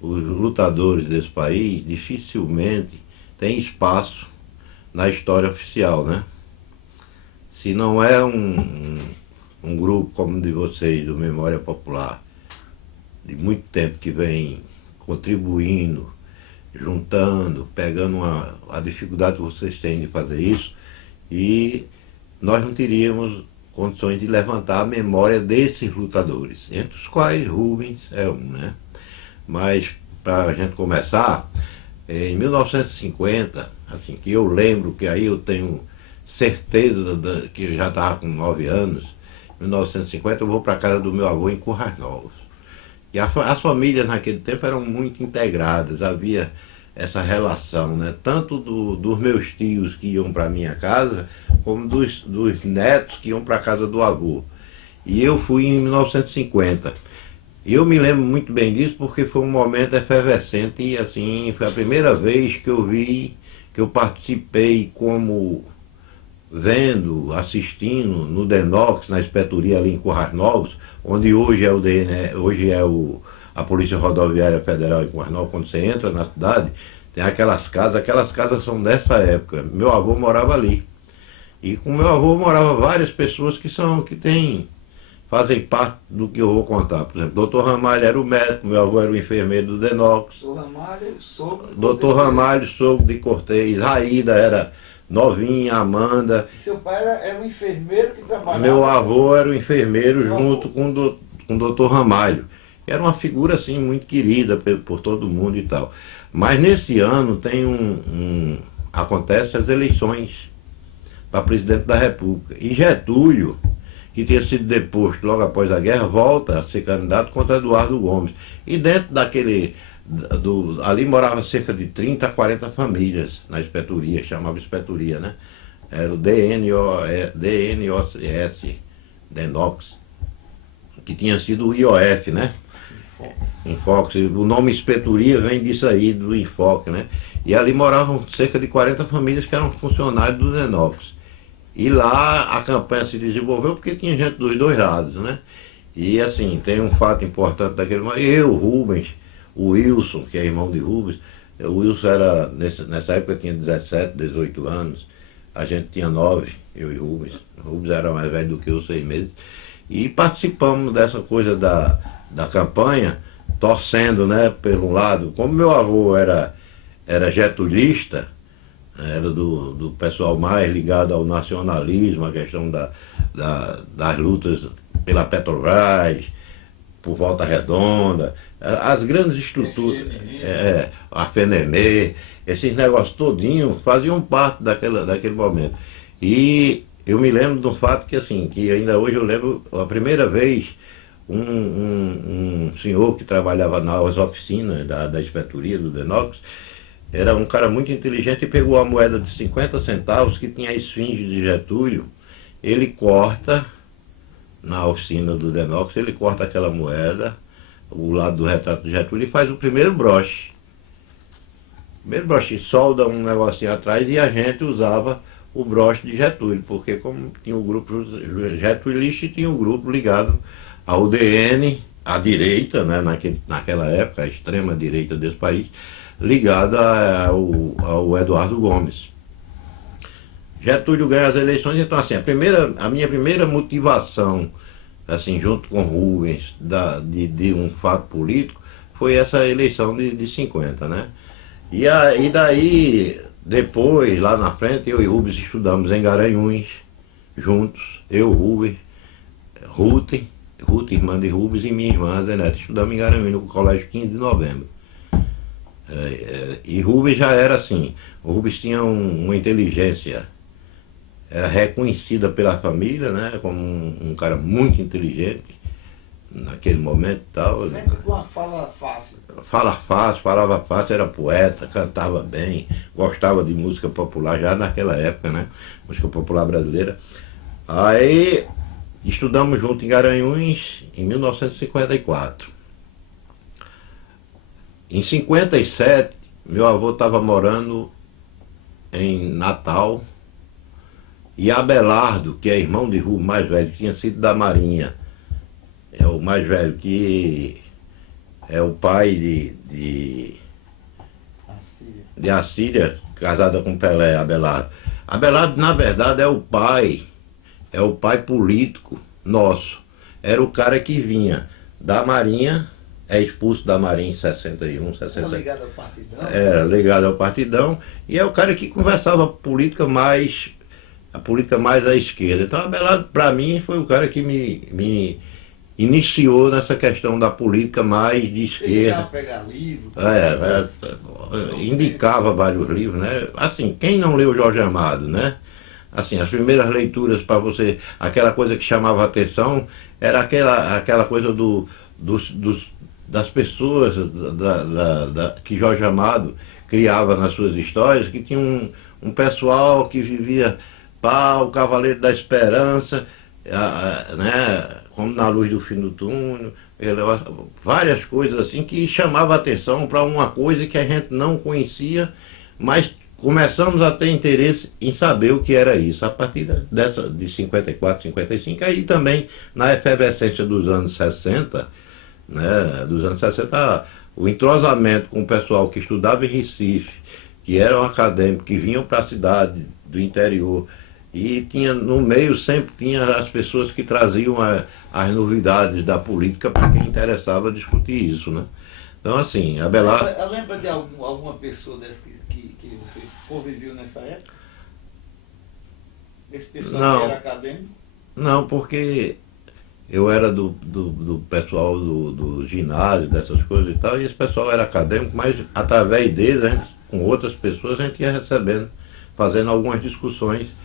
os lutadores desse país dificilmente têm espaço na história oficial, né? Se não é um grupo como o de vocês, do Memória Popular, de muito tempo que vem contribuindo, juntando, pegando a dificuldade que vocês têm de fazer isso, e nós não teríamos condições de levantar a memória desses lutadores, entre os quais Rubens é um, né? Mas, para a gente começar, em 1950, assim, que eu lembro, que aí eu tenho certeza que eu já estava com 9 anos, em 1950 eu vou para a casa do meu avô em Currais Novos. E as famílias naquele tempo eram muito integradas, havia essa relação, né? Tanto dos meus tios que iam para minha casa, como dos netos que iam para a casa do avô. E eu fui em 1950. E eu me lembro muito bem disso porque foi um momento efervescente e assim, foi a primeira vez que eu vi, que eu participei como vendo, assistindo no Denox, na inspetoria ali em Currais Novos, onde hoje é o DN, hoje é a Polícia Rodoviária Federal em Currais Novos, quando você entra na cidade, tem aquelas casas são dessa época. Meu avô morava ali. E com meu avô morava várias pessoas fazem parte do que eu vou contar. Por exemplo, Dr. Ramalho era o médico, meu avô era o enfermeiro do Denox. Sou Ramalho, sogro de Dr. Cortez. Ramalho, sogro de Cortez, Raída era novinha, Amanda. E seu pai era um enfermeiro que trabalhava. Meu avô era o enfermeiro Seu junto avô. com o Dr. Ramalho. Era uma figura assim muito querida por todo mundo e tal. Mas nesse ano acontece as eleições para presidente da República. E Getúlio, que tinha sido deposto logo após a guerra, volta a ser candidato contra Eduardo Gomes. E dentro ali morava cerca de 30 a 40 famílias na inspetoria, chamava inspetoria, né? Era o DNOS, Denox, que tinha sido o IOF, né? Enfoque. O nome inspetoria vem disso aí, do enfoque, né? E ali moravam cerca de 40 famílias que eram funcionários do Denox. E lá a campanha se desenvolveu porque tinha gente dos dois lados, né? E assim, tem um fato importante daquele momento. Eu, Rubens, o Wilson, que é irmão de Rubens, o Wilson era, nessa época tinha 17, 18 anos, a gente tinha 9, eu e Rubens. Rubens era mais velho do que eu, 6 meses. E participamos dessa coisa da campanha, torcendo, né, pelo lado. Como meu avô era getulista, era do pessoal mais ligado ao nacionalismo, a questão das lutas pela Petrobras, por Volta Redonda, as grandes estruturas, a FENEME, esses negócios todinhos faziam parte daquele momento. E eu me lembro do fato que, assim, que ainda hoje eu lembro, a primeira vez, um senhor que trabalhava nas oficinas da inspetoria do Denox, era um cara muito inteligente e pegou a moeda de 50 centavos que tinha a esfinge de Getúlio. Ele corta, na oficina do Denox, ele corta aquela moeda, o lado do retrato de Getúlio, e faz o primeiro broche. Primeiro broche, solda um negocinho atrás e a gente usava o broche de Getúlio, porque como tinha o grupo getulista e tinha o grupo ligado ao UDN, à direita, né, naquela época, a extrema direita desse país, ligada ao Eduardo Gomes. Getúlio ganha as eleições, então assim, a minha primeira motivação, assim, junto com Rubens, de um fato político, foi essa eleição de 50, né? E daí, depois, lá na frente, eu e Rubens estudamos em Garanhuns, juntos, eu, Rubens, Ruth, irmã de Rubens, e minha irmã, Zenete, estudamos em Garanhuns, no Colégio 15 de Novembro. E Rubens já era assim, o Rubens tinha uma inteligência, era reconhecida pela família, né, como um cara muito inteligente naquele momento e tal. Sempre com uma fala fácil. Falava fácil, era poeta, cantava bem, gostava de música popular já naquela época, né, música popular brasileira. Aí estudamos junto em Garanhuns em 1954. Em 57, meu avô estava morando em Natal, e Abelardo, que é irmão de Rubens, mais velho, tinha sido da Marinha, é o mais velho, que é o pai de Assíria, casada com Pelé, Abelardo. Abelardo, na verdade, é o pai político nosso. Era o cara que vinha da Marinha, é expulso da Marinha em 61, 60. Era ligado ao partidão? Era ligado ao partidão, e é o cara que conversava a política mais à esquerda. Então, Abelardo, para mim, foi o cara que me iniciou nessa questão da política mais de esquerda. Pegar livro. Indicava vários livros, né? Assim, quem não leu Jorge Amado, né? Assim, as primeiras leituras para você, aquela coisa que chamava a atenção era aquela coisa das pessoas que Jorge Amado criava nas suas histórias, que tinha um pessoal que vivia o Cavaleiro da Esperança, né, como Na Luz do Fim do Túnel, várias coisas assim que chamavam a atenção para uma coisa que a gente não conhecia, mas começamos a ter interesse em saber o que era isso, a partir de 54, 55, aí também na efervescência dos anos 60, né, o entrosamento com o pessoal que estudava em Recife, que eram acadêmicos, que vinham para a cidade do interior, e tinha no meio sempre tinha as pessoas que traziam as novidades da política para quem interessava discutir isso, né? Então assim, Abelardo... Lembra de alguma pessoa dessa que você conviveu nessa época? Desse pessoal Não. que era acadêmico? Não, porque eu era do pessoal do ginásio, dessas coisas e tal, e esse pessoal era acadêmico, mas através deles, com outras pessoas, a gente ia recebendo, fazendo algumas discussões.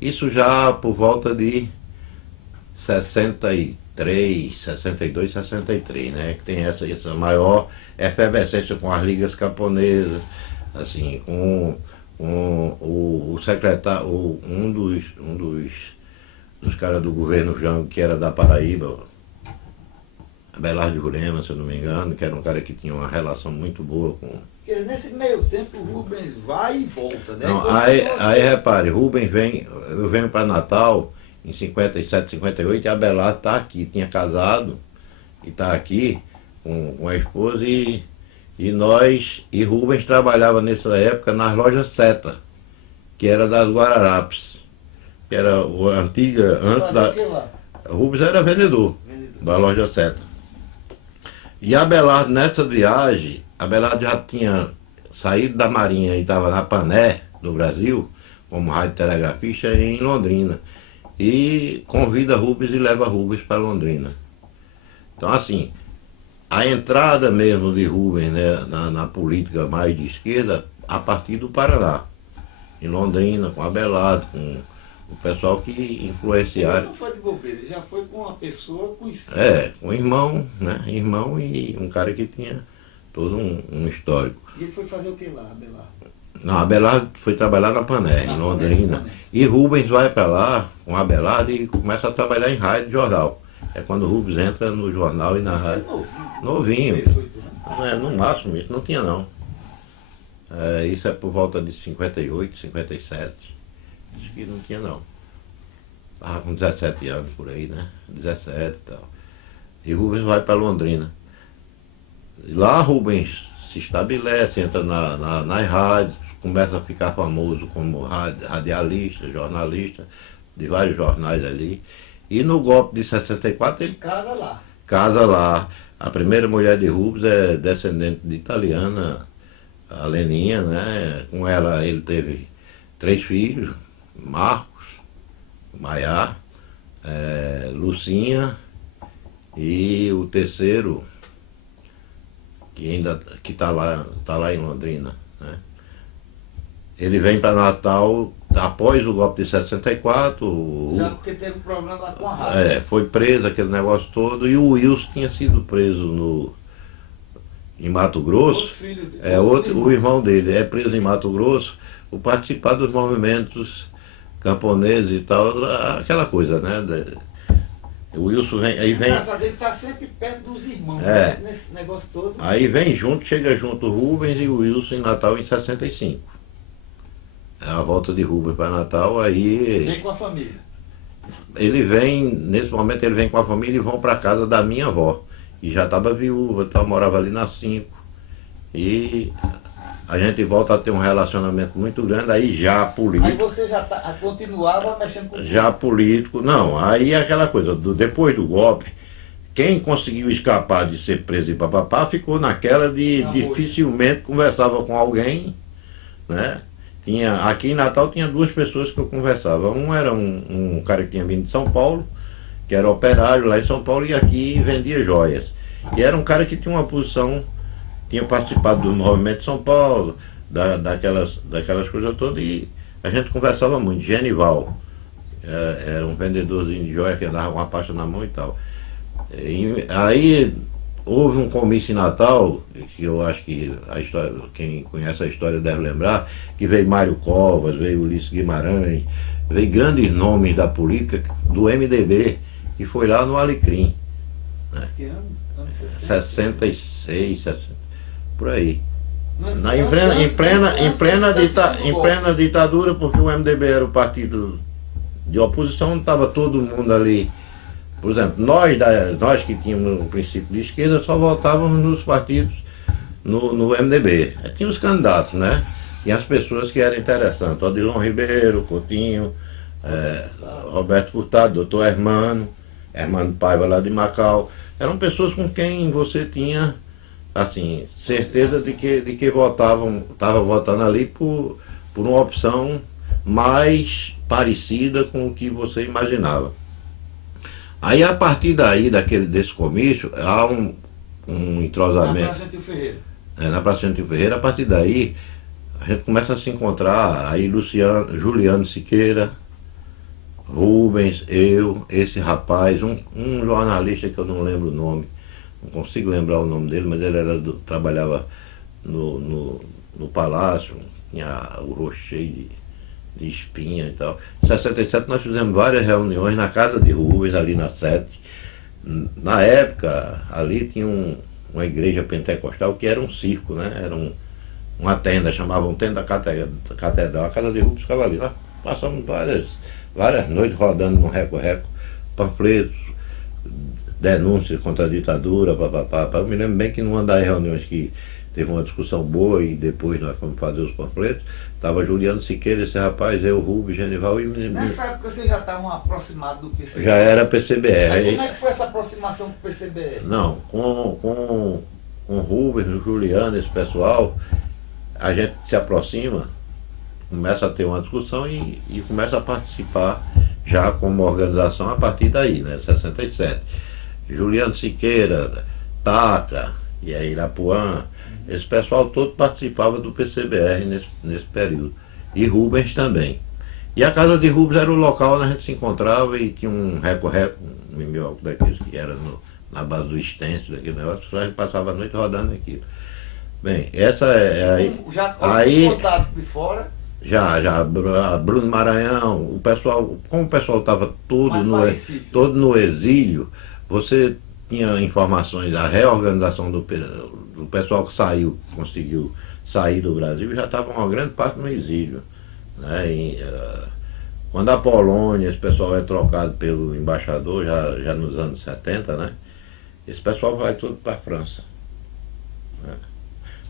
Isso já por volta de 63, 62, 63, né? Que tem essa maior efervescência com as ligas camponesas, assim, com o secretário, um dos caras do governo Jango, que era da Paraíba, Abelardo Jurema, se eu não me engano, que era um cara que tinha uma relação muito boa com... Porque nesse meio tempo o Rubens vai e volta, né? Não, aí repare, Rubens eu venho para Natal em 57, 58 e Abelardo está aqui, tinha casado e está aqui com a esposa e Rubens trabalhava nessa época nas lojas Seta, que era das Guararapes, que era a antiga, antes da... O que lá? Rubens era vendedor da loja Seta. E Abelardo, nessa viagem, Abelardo já tinha saído da Marinha e estava na Pané, do Brasil, como radiotelegrafista em Londrina. E convida Rubens e leva Rubens para Londrina. Então, assim, a entrada mesmo de Rubens, né, na política mais de esquerda, a partir do Paraná. Em Londrina, com Abelardo, com o pessoal que influenciaram. Ele não foi de bobeira, já foi com uma pessoa conhecida. Com um irmão, né? Irmão e um cara que tinha todo um histórico. E ele foi fazer o que lá, Abelardo? Não, Abelardo foi trabalhar na Pané, em Londrina. E Rubens vai para lá com Abelardo e começa a trabalhar em rádio e jornal. É quando Rubens entra no jornal e na rádio. Novinho. 18 anos. No máximo isso, não tinha não. Isso é por volta de 58, 57. Acho que não tinha não. Estava com 17 anos por aí, né? 17 e tal. E Rubens vai para Londrina. E lá Rubens se estabelece, entra nas rádios, começa a ficar famoso como radialista, jornalista, de vários jornais ali. E no golpe de 64 ele casa lá. A primeira mulher de Rubens é descendente de italiana, a Leninha, né? Com ela ele teve 3 filhos, Marcos, Maiá, Lucinha e o terceiro, que está lá em Londrina, né? Ele vem para Natal após o golpe de 64. Já porque teve um problema lá com a rádio. Foi preso aquele negócio todo, e o Wilson tinha sido preso em Mato Grosso. O irmão dele é preso em Mato Grosso por participar dos movimentos camponeses e tal, aquela coisa, né? O Wilson vem. Ele está sempre perto dos irmãos, né? Nesse negócio todo. Aí chega junto o Rubens e o Wilson em Natal em 65. É a volta de Rubens para Natal, aí. Vem com a família. Nesse momento ele vem com a família e vão para a casa da minha avó, e já estava viúva, então morava ali na 5. E a gente volta a ter um relacionamento muito grande, aí já Aí político. você já continuava mexendo com Já político, não, aí é aquela coisa, depois do golpe, quem conseguiu escapar de ser preso e papapá ficou naquela de dificilmente conversava com alguém, né? Aqui em Natal tinha 2 pessoas que eu conversava. Um era um cara que tinha vindo de São Paulo, que era operário lá em São Paulo e aqui vendia joias. E era um cara que tinha uma posição, tinha participado do movimento de São Paulo, daquelas coisas todas, e a gente conversava muito. Genival, era um vendedorzinho de joia que andava com uma pasta na mão e tal. E aí houve um comício em Natal, que eu acho que a história, quem conhece a história deve lembrar, que veio Mário Covas, veio Ulisses Guimarães, veio grandes nomes da política do MDB, que foi lá no Alecrim. Né? Que anos? Anos 66, 60, por aí. Em plena ditadura, porque o MDB era o partido de oposição, estava todo mundo ali. Por exemplo, nós que tínhamos um princípio de esquerda só votávamos nos partidos no MDB. Tinha os candidatos, né? Tinha as pessoas que eram interessantes. Odilon Ribeiro, Coutinho, Roberto Furtado, doutor Hermano Paiva lá de Macau. Eram pessoas com quem você tinha, assim, certeza de que estava votando ali por uma opção mais parecida com o que você imaginava. Aí a partir daí, desse comício, há um entrosamento. Na Praça Gentil Ferreira. Na Praça Gentil Ferreira, a partir daí, a gente começa a se encontrar, aí Juliano Siqueira, Rubens, eu, esse rapaz, um jornalista que eu não lembro o nome, não consigo lembrar o nome dele, mas ele trabalhava no Palácio, tinha o rosto cheio de espinha e tal. Em 67 nós fizemos várias reuniões na casa de Rubens, ali na 7. Na época, ali tinha uma igreja pentecostal que era um circo, né? Era uma tenda, chamavam tenda da catedral. A casa de Rubens ficava ali. Nós passamos várias noites rodando no reco-reco, panfletos, denúncias contra a ditadura, papapá. Eu me lembro bem que numa das reuniões que teve uma discussão boa e depois nós fomos fazer os panfletos, estava Juliano Siqueira, esse rapaz, eu, Rubens, Genival e... Nessa época vocês já estavam aproximados do PCBR? Já era PCBR. Aí, como é que foi essa aproximação com o PCBR? Não, com Rubens, Juliano, esse pessoal, a gente se aproxima, começa a ter uma discussão e começa a participar já como organização a partir daí, né, 67. Juliano Siqueira, Taca, e aí Irapuã, esse pessoal todo participava do PCBR nesse período. E Rubens também. E a casa de Rubens era o local onde a gente se encontrava e tinha um reco-reco, um minhoco daqueles que era na base do extenso, daquele negócio, a gente passava a noite rodando aquilo. Bem, essa aí. Já aí contato de fora? Já, Bruno Maranhão, o pessoal, como o pessoal estava todo no exílio, você tinha informações da reorganização do pessoal que conseguiu sair do Brasil, já estava uma grande parte no exílio. Né? Quando a Polônia, esse pessoal é trocado pelo embaixador, já nos anos 70, né? Esse pessoal vai tudo para a França. Né?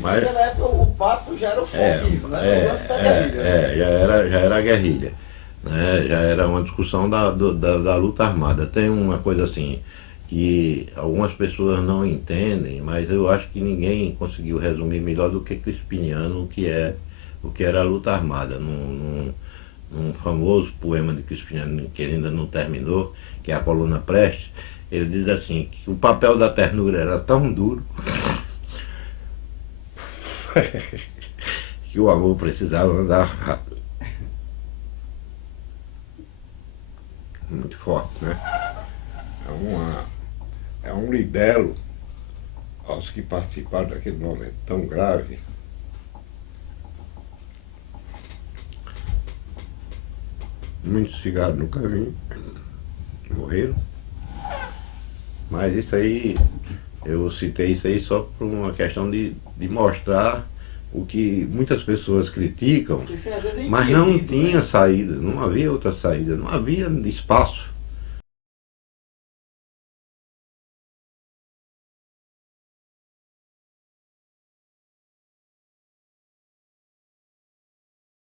Mas naquela época o papo já era o foguismo, né? Já era a guerrilha. Né? Já era uma discussão da luta armada. Tem uma coisa assim, que algumas pessoas não entendem, mas eu acho que ninguém conseguiu resumir melhor do que Crispiniano o que era a luta armada. Num famoso poema de Crispiniano, que ele ainda não terminou, que é a Coluna Prestes, ele diz assim, que o papel da ternura era tão duro que o amor precisava andar rápido. Muito forte, né? É um libelo aos que participaram daquele momento tão grave. Muitos ficaram no caminho, morreram. Mas isso aí, eu citei isso aí só por uma questão de mostrar o que muitas pessoas criticam, mas não tinha saída, não havia outra saída, não havia espaço.